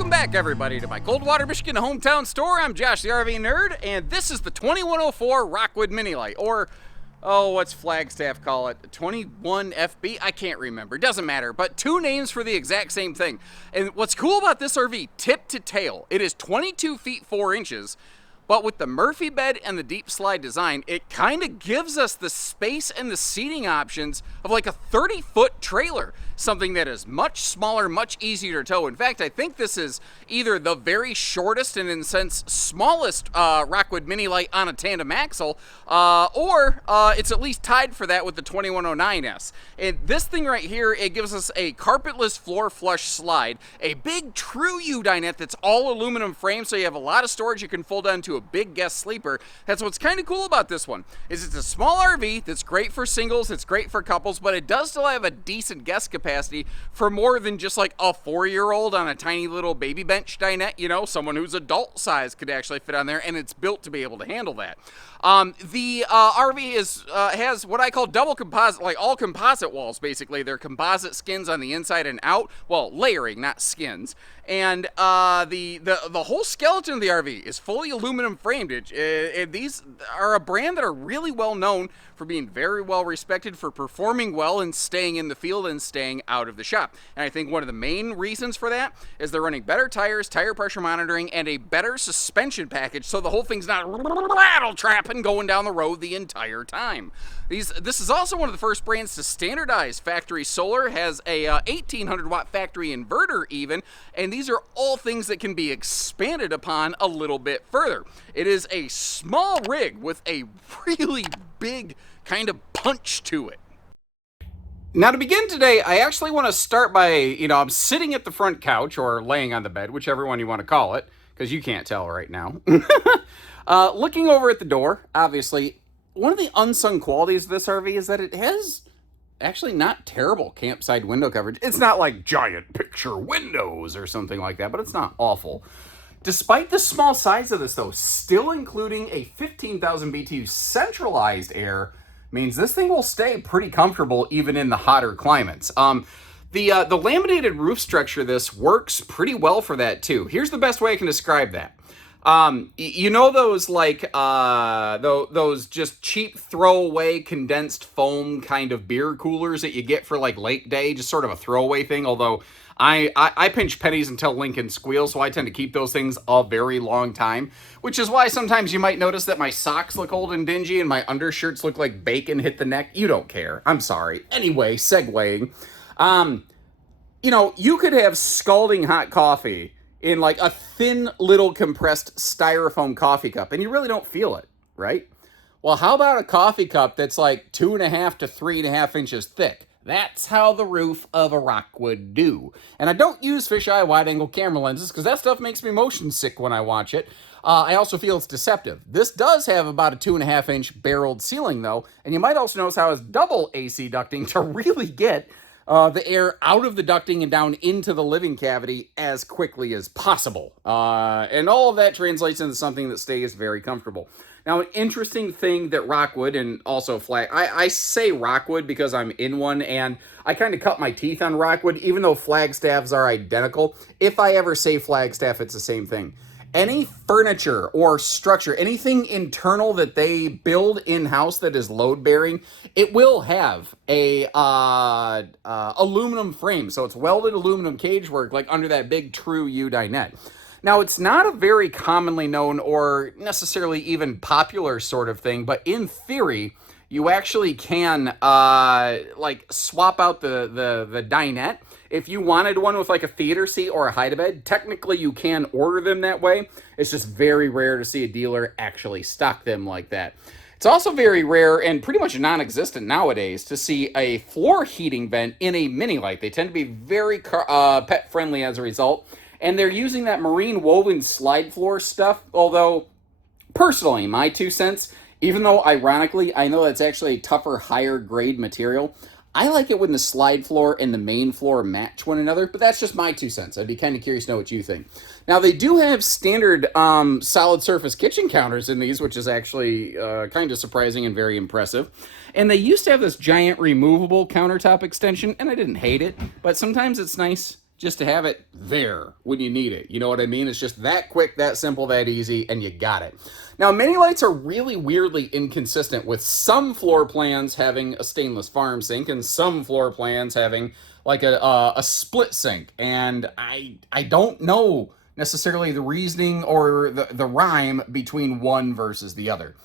Welcome back, everybody, to my Coldwater, Michigan hometown store. I'm Josh, the RV nerd, and this is the 2104 Rockwood Mini Lite, or, oh, what's Flagstaff call it? 21FB? I can't remember. Doesn't matter, but two names for the exact same thing. And what's cool about this RV, tip to tail, it is 22 feet 4 inches, but with the Murphy bed and the deep slide design, it kind of gives us the space and the seating options of like a 30-foot trailer. Something that is much smaller, much easier to tow. In fact, I think this is either the very shortest and in a sense smallest Rockwood Mini Lite on a tandem axle, or it's at least tied for that with the 2109S. And this thing right here, it gives us a carpetless floor flush slide, a big true U dinette that's all aluminum frame, so you have a lot of storage. You can fold onto a big guest sleeper. That's what's kind of cool about this one, is it's a small RV that's great for singles, it's great for couples, but it does still have a decent guest capacity for more than just like a 4-year-old on a tiny little baby bench dinette. You know, someone who's adult size could actually fit on there, and it's built to be able to handle that. The RV has what I call double composite, like all composite walls, basically. They're composite skins on the inside and out. Well, layering, not skins. And the whole skeleton of the RV is fully aluminum framed. These are a brand that are really well known for being very well respected, for performing well and staying in the field and staying out of the shop. And I think one of the main reasons for that is they're running better tires, tire pressure monitoring, and a better suspension package, so the whole thing's not rattle trapping going down the road the entire time. This is also one of the first brands to standardize factory solar, has a 1800 watt factory inverter even, and these are all things that can be expanded upon a little bit further. It is a small rig with a really big kind of punch to it. Now, to begin today, I actually want to start by, I'm sitting at the front couch, or laying on the bed, whichever one you want to call it, because you can't tell right now. Looking over at the door, obviously, one of the unsung qualities of this RV is that it has actually not terrible campside window coverage. It's not like giant picture windows or something like that, but it's not awful. Despite the small size of this, though, still including a 15,000 BTU centralized air, means this thing will stay pretty comfortable even in the hotter climates. The laminated roof structure of this works pretty well for that too. Here's the best way I can describe that. You know those like those just cheap throwaway condensed foam kind of beer coolers that you get for like lake day, just sort of a throwaway thing, although I pinch pennies until Lincoln squeals, so I tend to keep those things a very long time, which is why sometimes you might notice that my socks look old and dingy and my undershirts look like bacon hit the neck. You don't care. I'm sorry. Anyway, segueing. You could have scalding hot coffee in like a thin little compressed styrofoam coffee cup, and you really don't feel it, right? Well, how about a coffee cup that's like 2.5 to 3.5 inches thick? That's how the roof of a Rockwood do. And I don't use fisheye wide-angle camera lenses because that stuff makes me motion sick when I watch it. I also feel it's deceptive. This does have about a 2.5 inch barreled ceiling though, and you might also notice how it's double AC ducting to really get the air out of the ducting and down into the living cavity as quickly as possible. And all of that translates into something that stays very comfortable. Now, an interesting thing that Rockwood and also I say Rockwood because I'm in one, and I kind of cut my teeth on Rockwood, even though Flagstaffs are identical. If I ever say Flagstaff, it's the same thing. Any furniture or structure, anything internal that they build in-house that is load-bearing, it will have a aluminum frame. So it's welded aluminum cage work, like under that big true U dinette. Now, it's not a very commonly known or necessarily even popular sort of thing, but in theory, you actually can swap out the dinette. If you wanted one with like a theater seat or a hide-a-bed, technically you can order them that way. It's just very rare to see a dealer actually stock them like that. It's also very rare and pretty much non-existent nowadays to see a floor heating vent in a Mini Lite. They tend to be very pet-friendly as a result. And they're using that marine woven slide floor stuff, although, personally, my 2 cents, even though, ironically, I know that's actually a tougher, higher grade material, I like it when the slide floor and the main floor match one another, but that's just my 2 cents. I'd be kind of curious to know what you think. Now, they do have standard solid surface kitchen counters in these, which is actually kind of surprising and very impressive. And they used to have this giant removable countertop extension, and I didn't hate it, but sometimes it's nice just to have it there when you need it. You know what I mean? It's just that quick, that simple, that easy, and you got it. Now, mini lights are really weirdly inconsistent, with some floor plans having a stainless farm sink and some floor plans having like a split sink. And I don't know necessarily the reasoning or the rhyme between one versus the other.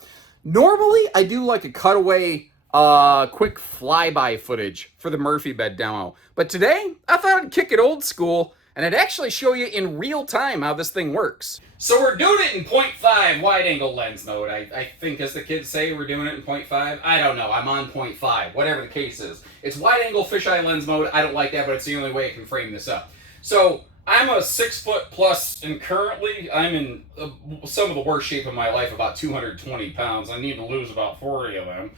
Normally, I do like a cutaway quick flyby footage for the Murphy bed demo. But today, I thought I'd kick it old school and I'd actually show you in real time how this thing works. So we're doing it in 0.5 wide angle lens mode. I think, as the kids say, we're doing it in 0.5. I don't know, I'm on 0.5, whatever the case is. It's wide angle fisheye lens mode. I don't like that, but it's the only way I can frame this up. So I'm a 6 foot plus, and currently I'm in some of the worst shape of my life, about 220 pounds. I need to lose about 40 of them.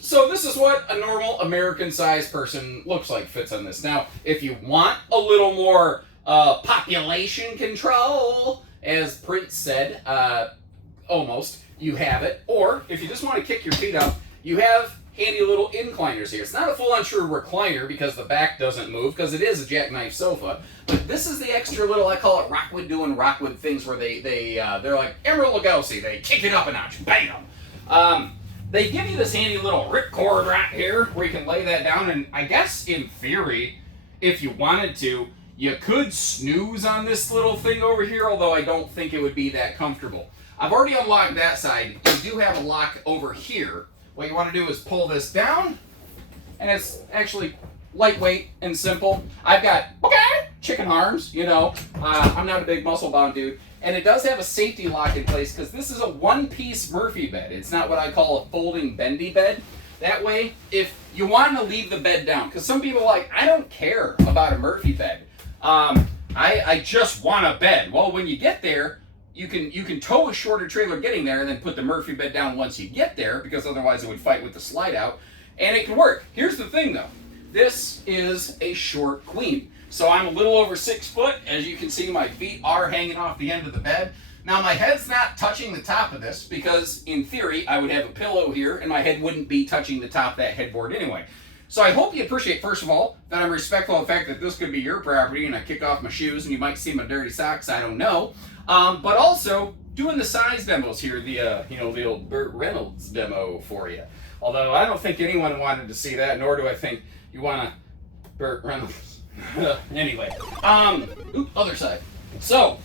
So this is what a normal American-sized person looks like, fits on this. Now, if you want a little more population control, as Prince said, almost, you have it. Or, if you just want to kick your feet up, you have handy little incliners here. It's not a full-on true recliner because the back doesn't move, because it is a jackknife sofa. But this is the extra little, I call it Rockwood doing Rockwood things, where they're like Emerald Lagasse. They kick it up a notch. Bam! They give you this handy little ripcord right here where you can lay that down, and I guess in theory, if you wanted to, you could snooze on this little thing over here, although I don't think it would be that comfortable. I've already unlocked that side. You do have a lock over here. What you want to do is pull this down, and it's actually lightweight and simple. I've got chicken arms, you know. I'm not a big muscle-bound dude. And it does have a safety lock in place because this is a one-piece Murphy bed. It's not what I call a folding bendy bed. That way, if you want to leave the bed down, because some people are like, I don't care about a Murphy bed. I just want a bed. Well, when you get there, you can tow a shorter trailer getting there and then put the Murphy bed down once you get there, because otherwise it would fight with the slide out. And it can work. Here's the thing, though. This is a short queen. So I'm a little over 6 foot. As you can see, my feet are hanging off the end of the bed. Now, my head's not touching the top of this because, in theory, I would have a pillow here and my head wouldn't be touching the top of that headboard anyway. So I hope you appreciate, first of all, that I'm respectful of the fact that this could be your property and I kick off my shoes and you might see my dirty socks, I don't know. But also, doing the size demos here, the old Burt Reynolds demo for you. Although I don't think anyone wanted to see that, nor do I think you want to Burt Reynolds. Anyway, other side. So,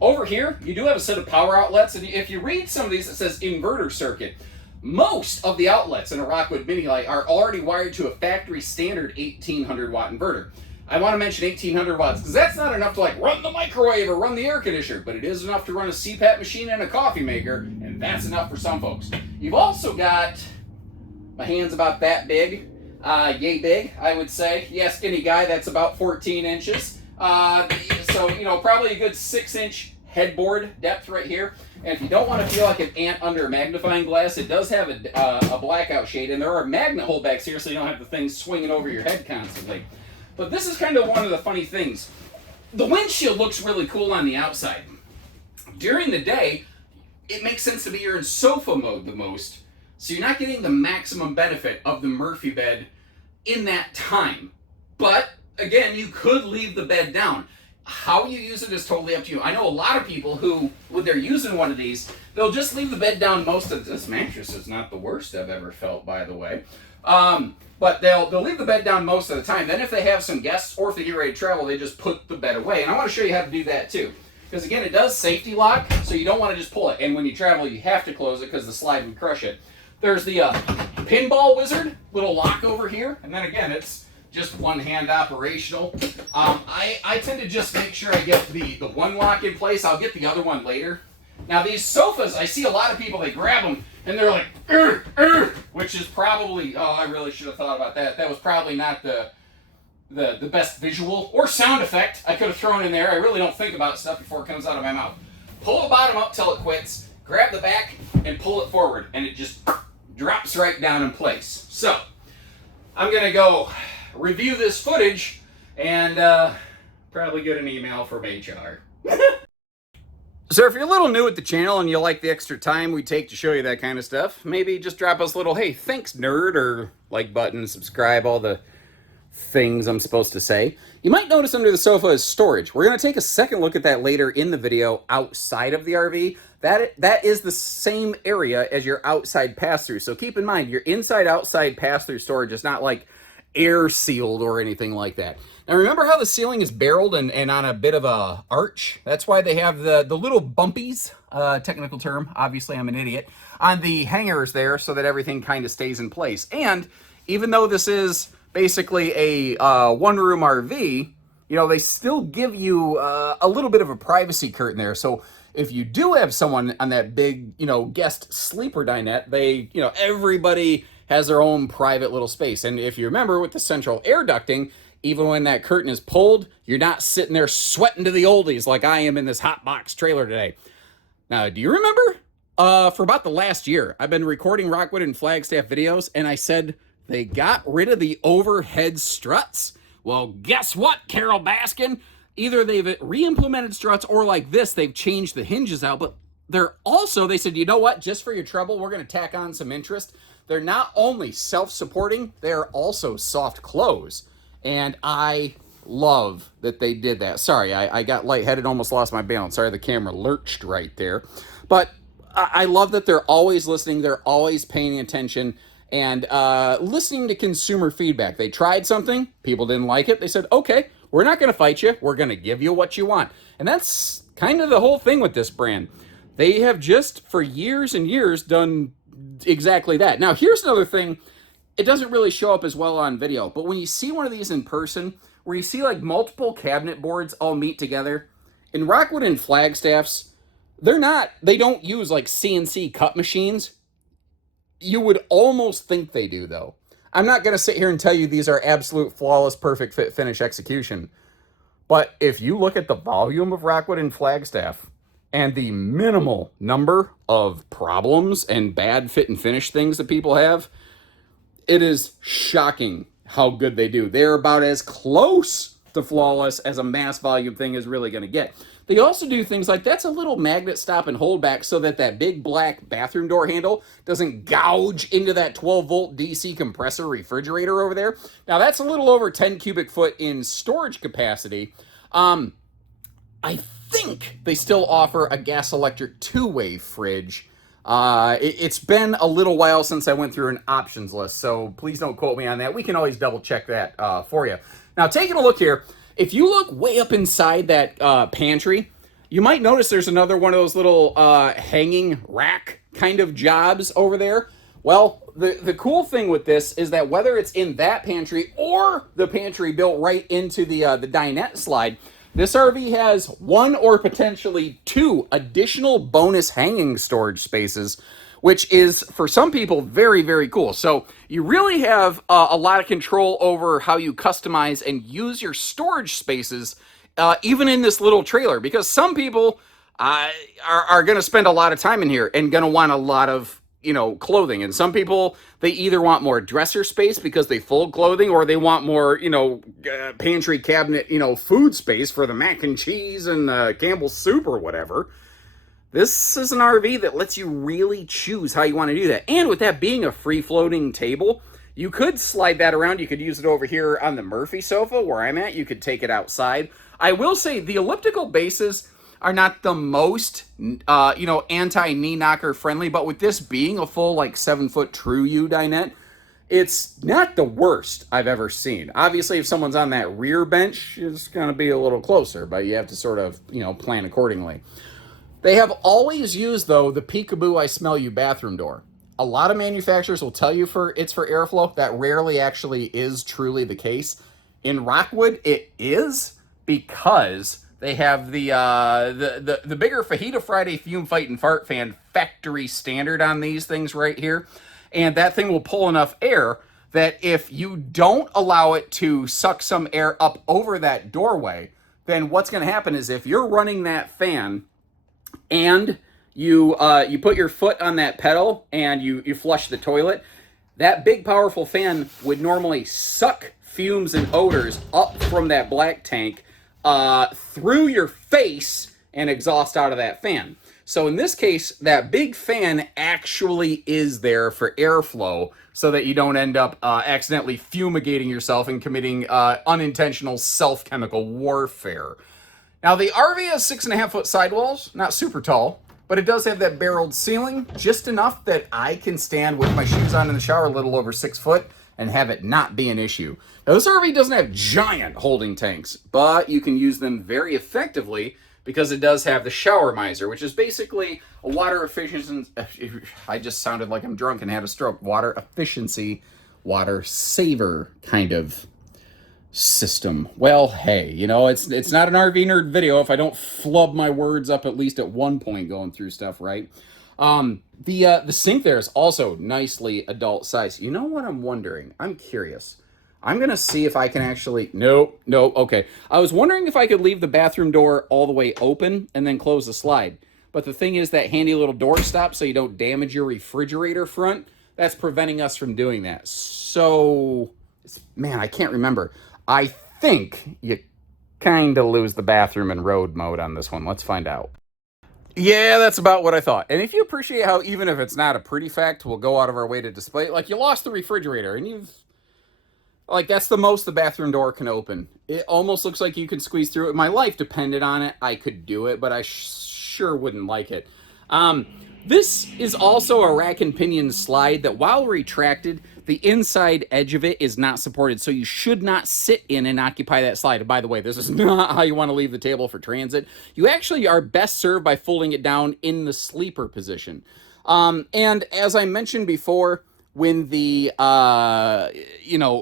over here, you do have a set of power outlets, and if you read some of these, it says inverter circuit. Most of the outlets in a Rockwood Mini Light are already wired to a factory standard 1800 watt inverter. I want to mention 1800 watts because that's not enough to like run the microwave or run the air conditioner, but it is enough to run a CPAP machine and a coffee maker, and that's enough for some folks. You've also got, my hand's about that big. Yay big, I would say. Yeah, skinny guy, that's about 14 inches. So, probably a good 6-inch headboard depth right here. And if you don't want to feel like an ant under a magnifying glass, it does have a blackout shade, and there are magnet holdbacks here so you don't have the thing swinging over your head constantly. But this is kind of one of the funny things. The windshield looks really cool on the outside. During the day, it makes sense to be you're in sofa mode the most. So you're not getting the maximum benefit of the Murphy bed in that time. But, again, you could leave the bed down. How you use it is totally up to you. I know a lot of people who, when they're using one of these, they'll just leave the bed down most of the... This mattress is not the worst I've ever felt, by the way. But they'll leave the bed down most of the time. Then if they have some guests or if they get ready to travel, they just put the bed away. And I want to show you how to do that, too. Because, again, it does safety lock, so you don't want to just pull it. And when you travel, you have to close it because the slide would crush it. There's the pinball wizard, little lock over here. And then, again, it's just one-hand operational. I tend to just make sure I get the one lock in place. I'll get the other one later. Now, these sofas, I see a lot of people, they grab them, and they're like, which is probably, I really should have thought about that. That was probably not the best visual or sound effect I could have thrown in there. I really don't think about stuff before it comes out of my mouth. Pull the bottom up till it quits, grab the back, and pull it forward, and it just drops right down in place. So, I'm going to go review this footage and probably get an email from HR. So if you're a little new at the channel and you like the extra time we take to show you that kind of stuff, maybe just drop us a little, hey, thanks, nerd, or like button, subscribe, all the things I'm supposed to say. You might notice under the sofa is storage. We're going to take a second look at that later in the video outside of the RV. That is the same area as your outside pass-through. So keep in mind, your inside-outside pass-through storage is not like air sealed or anything like that. Now remember how the ceiling is barreled and on a bit of a arch? That's why they have the little bumpies, technical term, obviously I'm an idiot, on the hangers there so that everything kind of stays in place. And even though this is basically a one-room RV, you know, they still give you a little bit of a privacy curtain there. So if you do have someone on that big, you know, guest sleeper dinette, they, you know, everybody has their own private little space. And if you remember with the central air ducting, even when that curtain is pulled, you're not sitting there sweating to the oldies like I am in this hot box trailer today. Now, do you remember? For about the last year, I've been recording Rockwood and Flagstaff videos, and I said they got rid of the overhead struts. Well, guess what, Carol Baskin? Either they've re-implemented struts or like this, they've changed the hinges out, but they said, you know what, just for your trouble, we're going to tack on some interest. They're not only self-supporting, they're also soft close. And I love that they did that. Sorry, I got lightheaded, almost lost my balance. Sorry, the camera lurched right there. But I love that they're always listening, they're always paying attention, and listening to consumer feedback. They tried something, people didn't like it, they said, okay, we're not going to fight you, we're going to give you what you want. And that's kind of the whole thing with this brand. They have just, for years and years, done exactly that. Now, here's another thing. It doesn't really show up as well on video, but when you see one of these in person, where you see like multiple cabinet boards all meet together, in Rockwood and Flagstaffs, they don't use like CNC cut machines. You would almost think they do, though. I'm not going to sit here and tell you these are absolute flawless, perfect fit finish execution. But if you look at the volume of Rockwood and Flagstaff and the minimal number of problems and bad fit and finish things that people have, it is shocking how good they do. They're about as close to flawless as a mass volume thing is really going to get. They also do things like that's a little magnet stop and hold back so that big black bathroom door handle doesn't gouge into that 12-volt DC compressor refrigerator over there. Now, that's a little over 10 cubic foot in storage capacity. I think they still offer a gas electric two-way fridge. It's been a little while since I went through an options list, so please don't quote me on that. We can always double check that for you. Now, taking a look here, if you look way up inside that pantry, you might notice there's another one of those little hanging rack kind of jobs over there. Well, the cool thing with this is that whether it's in that pantry or the pantry built right into the dinette slide, this RV has one or potentially two additional bonus hanging storage spaces, which is, for some people, very, very cool. So you really have a lot of control over how you customize and use your storage spaces, even in this little trailer, because some people are going to spend a lot of time in here and going to want a lot of, you know, clothing. And some people, they either want more dresser space because they fold clothing, or they want more, you know, pantry cabinet, you know, food space for the mac and cheese and Campbell's soup or whatever. This is an RV that lets you really choose how you want to do that. And with that being a free-floating table, you could slide that around. You could use it over here on the Murphy sofa where I'm at. You could take it outside. I will say the elliptical bases are not the most, you know, anti-knee knocker friendly, but with this being a full, like, 7-foot True U dinette, it's not the worst I've ever seen. Obviously, if someone's on that rear bench, it's going to be a little closer, but you have to sort of, you know, plan accordingly. They have always used, though, the peekaboo I smell you bathroom door. A lot of manufacturers will tell you it's for airflow. That rarely actually is truly the case. In Rockwood, it is, because they have the bigger Fajita Friday Fume Fight and Fart Fan factory standard on these things right here. And that thing will pull enough air that if you don't allow it to suck some air up over that doorway, then what's going to happen is if you're running that fan and you put your foot on that pedal and you flush the toilet, that big powerful fan would normally suck fumes and odors up from that black tank through your face and exhaust out of that fan. So in this case, that big fan actually is there for airflow so that you don't end up accidentally fumigating yourself and committing unintentional self-chemical warfare. Now, the RV has 6.5-foot sidewalls, not super tall, but it does have that barreled ceiling, just enough that I can stand with my shoes on in the shower a little over 6 foot and have it not be an issue. Now, this RV doesn't have giant holding tanks, but you can use them very effectively because it does have the shower miser, which is basically a water efficiency. I just sounded like I'm drunk and had a stroke. Water efficiency, water saver kind of system. Well, hey, you know, it's not an RV nerd video if I don't flub my words up at least at one point going through stuff, right? The sink there is also nicely adult size. You know what I'm wondering? I'm curious. I'm going to see if I can actually... No, okay. I was wondering if I could leave the bathroom door all the way open and then close the slide. But the thing is that handy little door stop so you don't damage your refrigerator front, that's preventing us from doing that. So, man, I can't remember. I think you kind of lose the bathroom in road mode on this one. Let's find out. Yeah, that's about what I thought. And if you appreciate how even if it's not a pretty fact, we'll go out of our way to display it. Like, you lost the refrigerator and you've... Like, that's the most the bathroom door can open. It almost looks like you can squeeze through it. My life depended on it. I could do it, but I sure wouldn't like it. This is also a rack and pinion slide that, while retracted, the inside edge of it is not supported, so you should not sit in and occupy that slide. And by the way, this is not how you want to leave the table for transit. You actually are best served by folding it down in the sleeper position. And as I mentioned before, when the,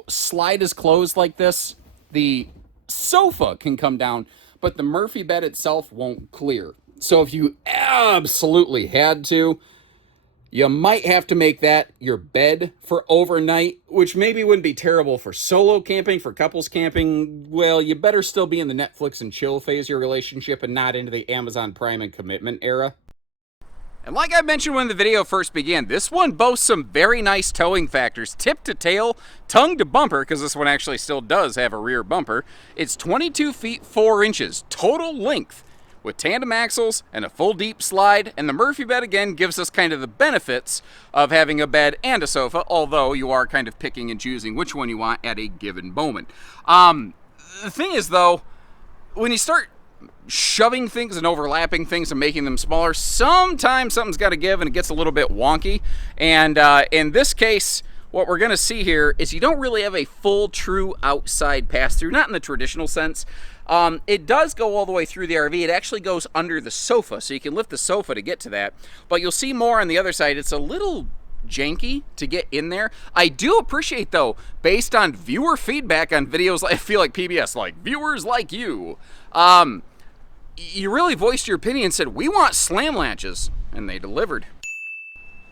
slide is closed like this, the sofa can come down, but the Murphy bed itself won't clear. So if you absolutely had to, you might have to make that your bed for overnight, which maybe wouldn't be terrible for solo camping, for couples camping. Well, you better still be in the Netflix and chill phase of your relationship and not into the Amazon Prime and commitment era. And like I mentioned when the video first began, this one boasts some very nice towing factors. Tip to tail, tongue to bumper, because this one actually still does have a rear bumper. It's 22 feet 4 inches total length with tandem axles and a full deep slide. And the Murphy bed, again, gives us kind of the benefits of having a bed and a sofa, although you are kind of picking and choosing which one you want at a given moment. The thing is, though, when you start shoving things and overlapping things and making them smaller, sometimes something's got to give and it gets a little bit wonky. And in this case, what we're going to see here is you don't really have a full, true outside pass-through, not in the traditional sense. It does go all the way through the RV. It actually goes under the sofa, so you can lift the sofa to get to that. But you'll see more on the other side. It's a little janky to get in there. I do appreciate, though, based on viewer feedback on videos, I feel like PBS, like viewers like you, you really voiced your opinion and said, we want slam latches, and they delivered.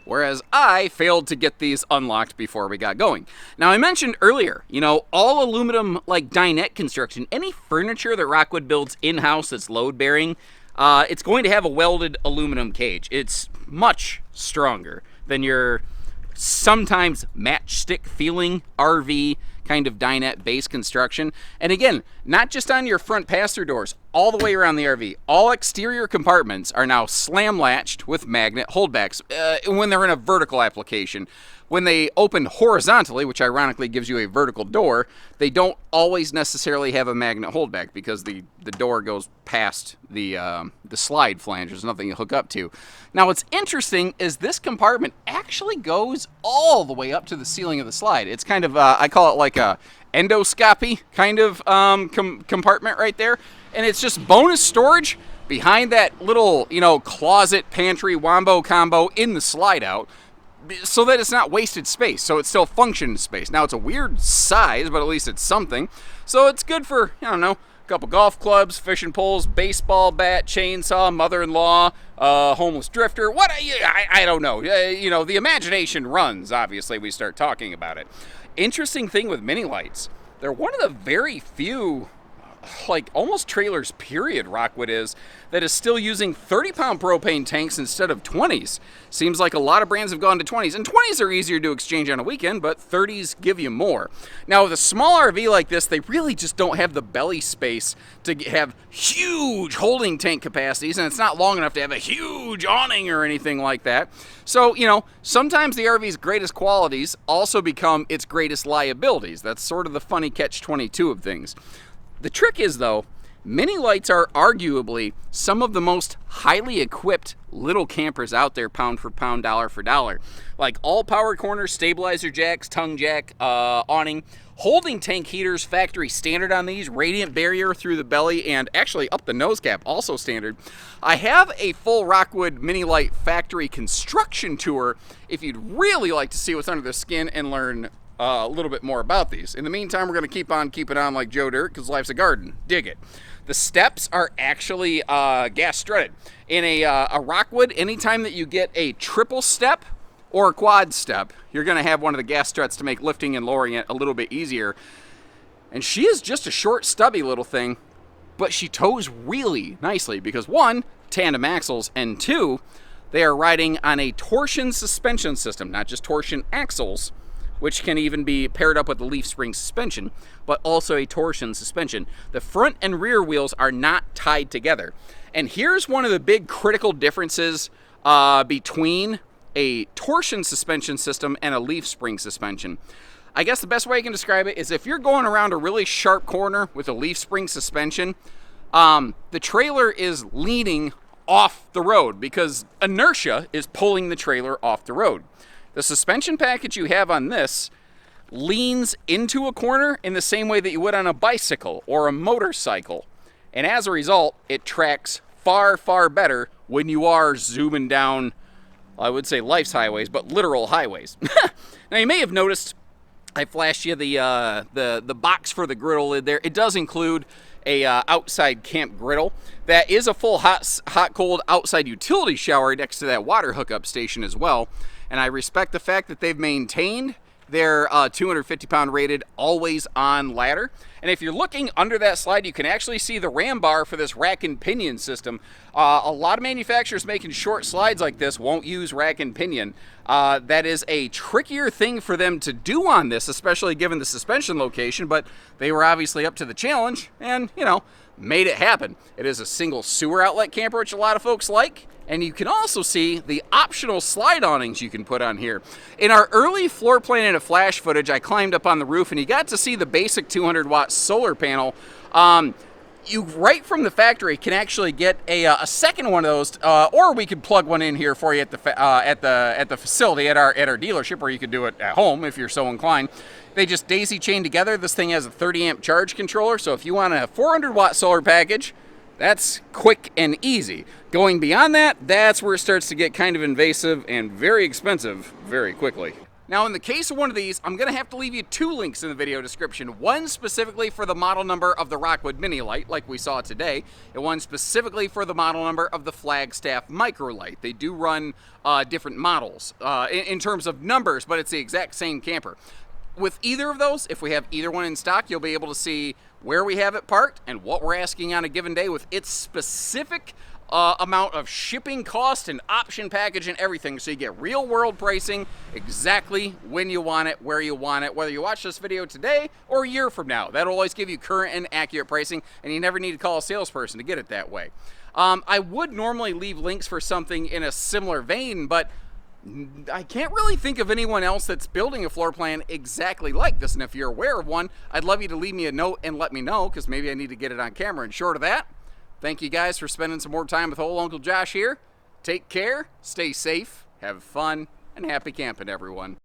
Whereas I failed to get these unlocked before we got going. Now, I mentioned earlier, all aluminum, like dinette construction, any furniture that Rockwood builds in-house that's load-bearing, it's going to have a welded aluminum cage. It's much stronger than your sometimes matchstick feeling RV kind of dinette base construction. And again, not just on your front pass-through doors, all the way around the RV. All exterior compartments are now slam latched with magnet holdbacks when they're in a vertical application. When they open horizontally, which ironically gives you a vertical door, they don't always necessarily have a magnet holdback because the door goes past the slide flange. There's nothing to hook up to. Now, what's interesting is this compartment actually goes all the way up to the ceiling of the slide. It's kind of, I call it like a endoscopy kind of compartment right there. And it's just bonus storage behind that little, closet, pantry, wombo combo in the slide out, so that it's not wasted space, so it still functions space. Now, it's a weird size, but at least it's something. So it's good for, a couple golf clubs, fishing poles, baseball bat, chainsaw, mother-in-law, homeless drifter, what, I don't know. The imagination runs, obviously, we start talking about it. Interesting thing with mini lights, they're one of the very few like almost trailers period, Rockwood is, that is still using 30-pound propane tanks instead of 20s. Seems like a lot of brands have gone to 20s, and 20s are easier to exchange on a weekend, but 30s give you more. Now with a small RV like this, they really just don't have the belly space to have huge holding tank capacities, and it's not long enough to have a huge awning or anything like that. So, you know, sometimes the RV's greatest qualities also become its greatest liabilities. That's sort of the funny catch-22 of things. The trick is, though, Mini Lites are arguably some of the most highly equipped little campers out there, pound for pound, dollar for dollar. Like all power corners, stabilizer jacks, tongue jack, awning, holding tank heaters, factory standard on these, radiant barrier through the belly, and actually up the nose cap, also standard. I have a full Rockwood Mini Lite factory construction tour if you'd really like to see what's under the skin and learn a little bit more about these. In the meantime, we're going to keep on keeping on like Joe Dirt, because life's a garden. Dig it. The steps are actually gas strutted. In a Rockwood, anytime that you get a triple step or a quad step, you're going to have one of the gas struts to make lifting and lowering it a little bit easier. And she is just a short, stubby little thing, but she tows really nicely because, one, tandem axles, and two, they are riding on a torsion suspension system, not just torsion axles, which can even be paired up with the leaf spring suspension, but also a torsion suspension. The front and rear wheels are not tied together. And here's one of the big critical differences between a torsion suspension system and a leaf spring suspension. I guess the best way I can describe it is if you're going around a really sharp corner with a leaf spring suspension, the trailer is leaning off the road because inertia is pulling the trailer off the road. The suspension package you have on this leans into a corner in the same way that you would on a bicycle or a motorcycle. And as a result, it tracks far, far better when you are zooming down, I would say life's highways, but literal highways. Now you may have noticed I flashed you the box for the griddle lid there. It does include a outside camp griddle. That is a full hot, cold outside utility shower next to that water hookup station as well. And I respect the fact that they've maintained their 250-pound rated always-on ladder. And if you're looking under that slide, you can actually see the ram bar for this rack and pinion system. A lot of manufacturers making short slides like this won't use rack and pinion. That is a trickier thing for them to do on this, especially given the suspension location, but they were obviously up to the challenge and, you know, made it happen. It is a single sewer outlet camper, which a lot of folks like. And you can also see the optional slide awnings you can put on here. In our early floor plan and flash footage, I climbed up on the roof and you got to see the basic 200-watt solar panel. You, right from the factory, can actually get a second one of those, or we could plug one in here for you at the facility at our dealership, or you could do it at home if you're so inclined. They just daisy chain together. This thing has a 30-amp charge controller, so if you want a 400-watt solar package, that's quick and easy. Going beyond that, that's where it starts to get kind of invasive and very expensive very quickly. Now, in the case of one of these, I'm going to have to leave you two links in the video description. One specifically for the model number of the Rockwood Mini Lite, like we saw today, and one specifically for the model number of the Flagstaff Micro Lite. They do run different models in terms of numbers, but it's the exact same camper. With either of those, if we have either one in stock, you'll be able to see where we have it parked and what we're asking on a given day with its specific amount of shipping cost and option package and everything, so you get real world pricing exactly when you want it, where you want it, whether you watch this video today or a year from now. That'll always give you current and accurate pricing, and you never need to call a salesperson to get it that way. I would normally leave links for something in a similar vein, but I can't really think of anyone else that's building a floor plan exactly like this, and if you're aware of one, I'd love you to leave me a note and let me know, because maybe I need to get it on camera. And short of that, thank you guys for spending some more time with old Uncle Josh here. Take care, stay safe, have fun, and happy camping, everyone.